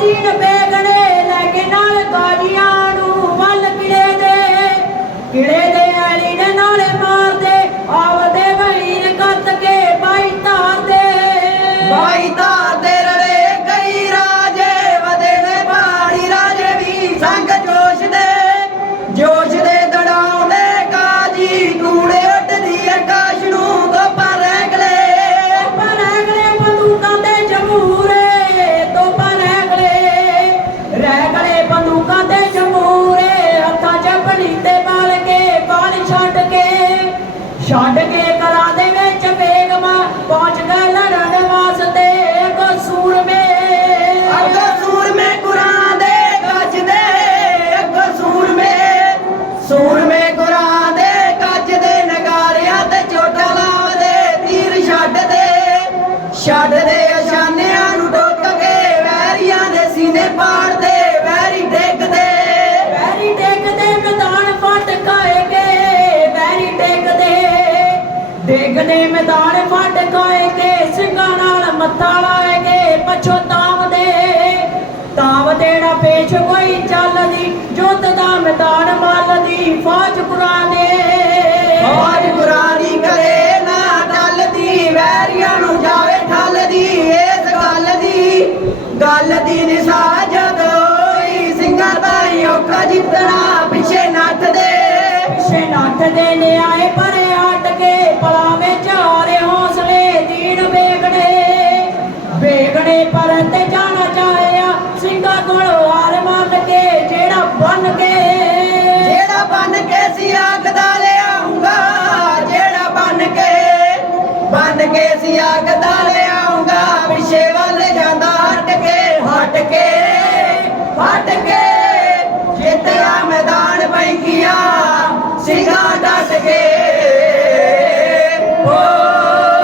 ਦੀਨ ਬੇਗਣੇ ਲੈ ਕੇ ਨਾਲ ਗਾਜੀਆਂ ਨੂੰ ਵੱਲ ਕਿਲੇ ਦੇ। ਕਿਲੇ ਦੇ ਆਲੀ ਨੇ ਨਾਲੇ ਮਾਰਦੇ ਆਵਦੇ ਵਹੀਰ ਕੱਤ ਕੇ ਬਾਈ ਧਾਰ ਦੇ। ਬਾਈ ਧਾਰ ਛੱਡ ਕੇ ਕਰਾਂ ਦੇ ਵਿੱਚ ਬੇਗਮਾ ਪਹੁੰਚ ਗਏ ਲੜਨ ਵਾਸਤੇ ਕਸੂਰਮੇ ਅੱਗੋ ਸੂਰਮੇ ਕੁਰਾਂ ਦੇ ਗੱਜਦੇ ਅੱਗੋ ਸੂਰਮੇ ਸੂਰਮੇ ਕੁਰਾਂ ਦੇ ਗੱਜਦੇ ਨਗਾਰਿਆਂ ਤੇ ਚੋਟਾ ਲਾਵਦੇ ਤੀਰ ਛੱਡਦੇ। ਛੱਡਦੇ ਅਸ਼ਾਨਿਆਂ ਨੂੰ ਟੋਕ ਕੇ ਵੈਰੀਆਂ ਦੇ ਸੀਨੇ ਪਾੜਦੇ ਵੈਰੀ ਡੇਗਦੇ। ਵੈਰੀ ਟੇਕਦੇ ਮੈਦਾਨ ਫਟ ਦੇਖਦੇ ਮੈਦਾਨ ਫਟ ਕਾਏਗੇ ਸਿੰਘਾਂ ਨਾਲ ਮੱਥਾ ਲਾਏਗੇ ਪਛੋਤਾਵਦੇ ਤਾਵ ਦੇਣਾ ਪੇਸ਼ ਕੋਈ ਚੱਲਦੀ ਜੁੱਧ ਦਾ ਮੈਦਾਨ ਮੱਲਦੀ ਫੌਜ ਪੁਰਾਣੇ ਫੌਜ ਗੁਰਾਨੀ ਕਰੇ ਨਾ ਟੱਲਦੀ ਵੈਰੀਆਂ ਨੂੰ ਜਾਵੇ ਠੱਲਦੀ ਇਸ ਗੱਲ ਦੀ ਗੱਲ ਦੀ ਨਿਸ਼ਾ ਜਦੋਂ ਸਿੰਘਾਂ ਦਾ ਔਖਾ ਜਿੱਤਣਾ ਪਿੱਛੇ ਨੱਠਦੇ। ਪਿੱਛੇ ਨੱਠ ਦੇ ਨਿਆਏ ਪਰੇ ਹਟ ਤੇ ਜਾਣਾ ਚਾਹਿਆ ਸਿੰਘਾਂ ਕੋਲ ਹਾਰ ਮੰਨ ਕੇ ਜਿਹੜਾ ਬਨ ਕੇ। ਜਿਹੜਾ ਬਨ ਕੇ ਸੀ ਆਗਦਾ ਲਿਆਉਂਗਾ ਜਿਹੜਾ ਬਨ ਕੇ ਬਨ ਕੇ ਸੀ ਆਗਦਾ ਲਿਆਉਂਗਾ ਪਿੱਛੇ ਵੱਲ ਜਾਂਦਾ ਹਟ ਕੇ ਹਟ ਕੇ ਹਟ ਕੇ। ਜਿੱਤਿਆ ਮੈਦਾਨ ਬੈਂਕੀਆਂ ਸਿੰਘਾਂ ਡਟ ਕੇ।